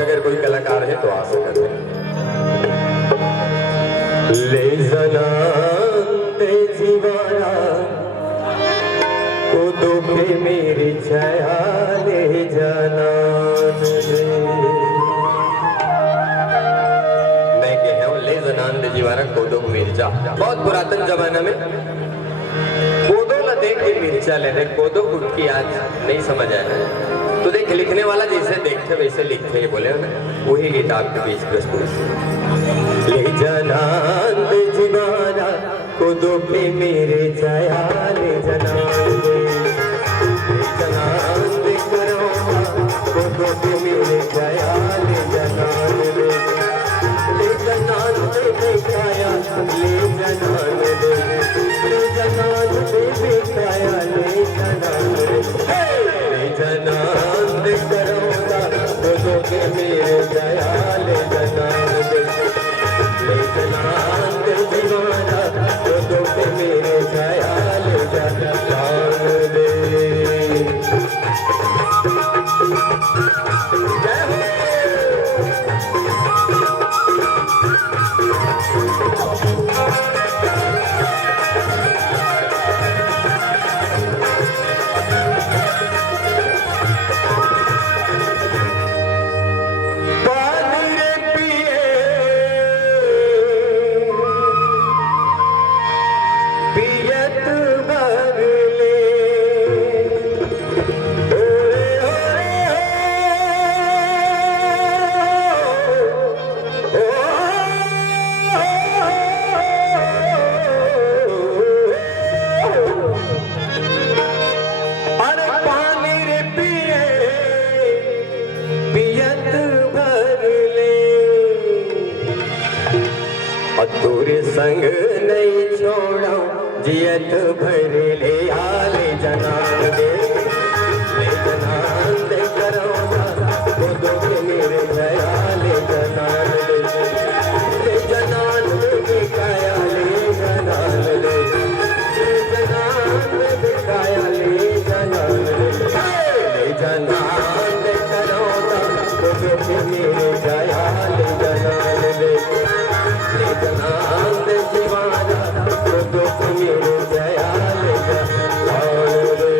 अगर कोई कलाकार है तो आ सकते हैं। ले जना दे जीवाना को दुखे मेरी छाया ले जाना। मैं कह हूँ ले जनान दे जीवाना को दो मिर्चा। बहुत पुरातन जमाना में कोदो ला देख के मिर्चा लेने कोदो कुट की आज नहीं समझ आया तो देख लिखने वाला जैसे देखते वैसे लिखते बोले ना वही गीत आपके बीच प्रस्तुत। ले जाना दे जीवाना कोदो पे मेरे छाया ले जाना दे। ले जाना दे करोना कोदो पे मेरे छाया ले जाना दे। ले जाना दे बेकाया ले जाना दे। ले जाना दे बेकाया ले जाना दे। ले जाना दे करोना कोदो पे मेरे छाया ले जाना दे। ले जाना दे दीवाना कोदो पे मेरे छाया ले जाना दे। तोरे संग नहीं छोड़ा जियत भर ले आले जनान दे। ले जनान दे करोना कोदो के मेरे छाया ले जनान दे। ले जनान दे बेकाया ले जनान दे। ले जनान दे बेकाया ले जनान दे। ले जनान दे करोना कोदो के मेरे छाया ले जनान दे। ले जनान दे जीवाना कोदो पे मेरे छाया ले जाना दे।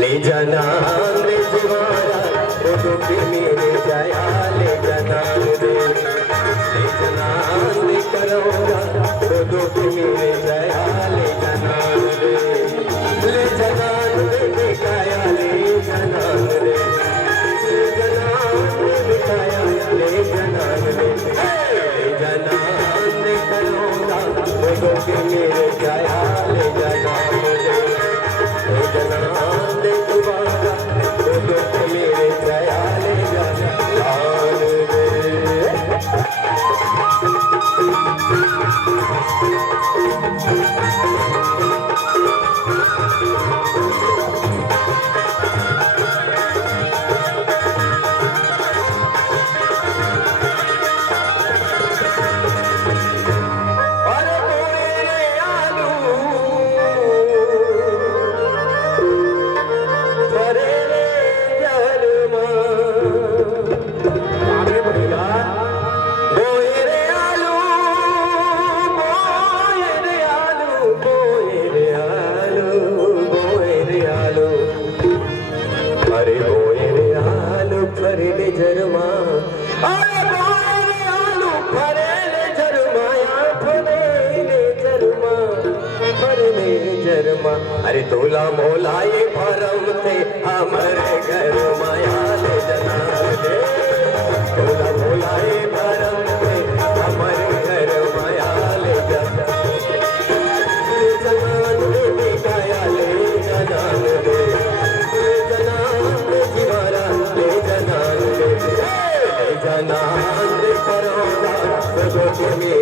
ले जाना दे जीवाना कोदो पे मेरे छाया ले जाना दे। ले जाना दे करोना कोदो पे मेरे छाया ले जाना दे। ले जाना दे बेकाया ले जाना दे। ले जाना दे बेकाया ले जाना दे। भोला मोला ये भरम थे हमारे घर माया ले जना दे भोला मोला ये भरम थे हमारे घर माया ले जना ले जनान दे काया ले जनान दे ले जनान दे जीवारा ले जनान दे ले जनान दे करोगा तो जो तुम्हें